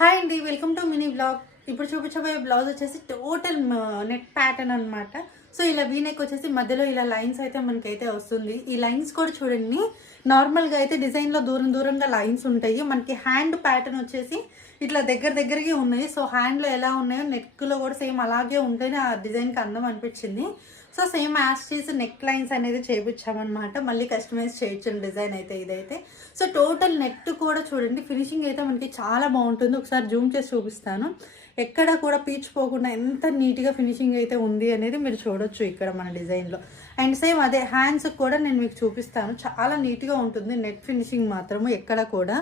Hi అండి, welcome to mini blog. ఇప్పుడు చూపించబోయే బ్లౌజ్ వచ్చేసి టోటల్ నెట్ ప్యాటర్న్ అనమాట. సో ఇలా వీనెక్ వచ్చేసి మధ్యలో ఇలా లైన్స్ అయితే మనకైతే వస్తుంది. ఈ లైన్స్ కూడా చూడండి, నార్మల్గా అయితే డిజైన్లో దూరం దూరంగా లైన్స్ ఉంటాయి. మనకి హ్యాండ్ ప్యాటర్న్ వచ్చేసి ఇట్లా దగ్గర దగ్గరగా ఉన్నాయి. సో హ్యాండ్లో ఎలా ఉన్నాయో నెక్లో కూడా సేమ్ అలాగే ఉంటేనే ఆ డిజైన్కి అందం అనిపించింది. సో సేమ్ యాస్టీస్ నెక్ లైన్స్ అనేది చేయించామన్నమాట. మళ్ళీ కస్టమైజ్ చేయించిన డిజైన్ అయితే ఇదైతే. సో టోటల్ నెట్ కూడా చూడండి, ఫినిషింగ్ అయితే మనకి చాలా బాగుంటుంది. ఒకసారి జూమ్ చేసి చూపిస్తాను. ఎక్కడ కూడా పీచ్ పోకుండా ఎంత నీట్గా ఫినిషింగ్ అయితే ఉంది అనేది మీరు చూడొచ్చు ఇక్కడ మన డిజైన్లో. అండ్ సేమ్ అదే హ్యాండ్స్కి కూడా నేను మీకు చూపిస్తాను. చాలా నీట్గా ఉంటుంది నెట్ ఫినిషింగ్ మాత్రము, ఎక్కడ కూడా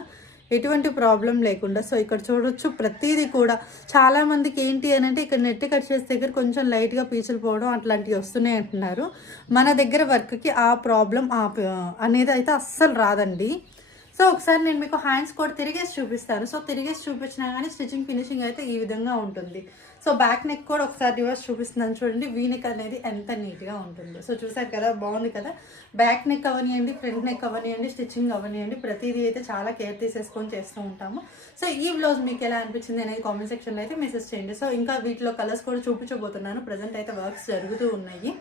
ఎటువంటి ప్రాబ్లం లేకుండా. సో ఇక్కడ చూడొచ్చు ప్రతిదీ కూడా. చాలామందికి ఏంటి అని అంటే ఇక్కడ నెట్ కట్ చేసే దగ్గర కొంచెం లైట్గా పీచులు పోవడం అట్లాంటివి వస్తున్నాయి అంటున్నారు. మన దగ్గర వర్క్కి ఆ ప్రాబ్లం అనేది అయితే అస్సలు రాదండి. సో ఒకసారి నేను మీకు హ్యాండ్స్ కూడా తిరిగేసి చూపిస్తాను. సో తిరిగేసి చూపించినా కానీ స్టిచ్చింగ్ ఫినిషింగ్ అయితే ఈ విధంగా ఉంటుంది. సో బ్యాక్ నెక్ కూడా ఒకసారి రివర్స్ చూపిస్తున్నాను చూడండి, వీ నెక్ అనేది ఎంత నీట్గా ఉంటుందో. సో చూసారు కదా, బాగుంది కదా. బ్యాక్ నెక్ అవనియండి, ఫ్రంట్ నెక్ అవనియండి, స్టిచ్చింగ్ అవనియండి, ప్రతిదీ అయితే చాలా కేర్ తీసేసుకొని చేస్తూ ఉంటాము. సో ఈ బ్లౌజ్ మీకు ఎలా అనిపించింది అనేది కామెంట్ సెక్షన్లో అయితే మెసేజ్ చేయండి. సో ఇంకా వీటిలో కలర్స్ కూడా చూపించబోతున్నాను. ప్రజెంట్ అయితే వర్క్స్ జరుగుతూ ఉన్నాయి.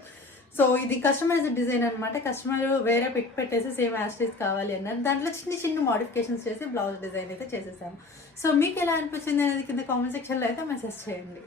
సో ఇది కస్టమైజ్డ్ డిజైన్ అనమాట. కస్టమర్ వేరే పిక్ పెట్టేసి సేమ్ యాస్టీస్ కావాలి అన్నారు. దాంట్లో చిన్న చిన్న మోడిఫికేషన్స్ చేసి బ్లౌజ్ డిజైన్ అయితే చేసేసాము. సో మీకు ఎలా అనిపించింది అనేది కింద కామెంట్ సెక్షన్లో అయితే మెసేజ్ చేయండి.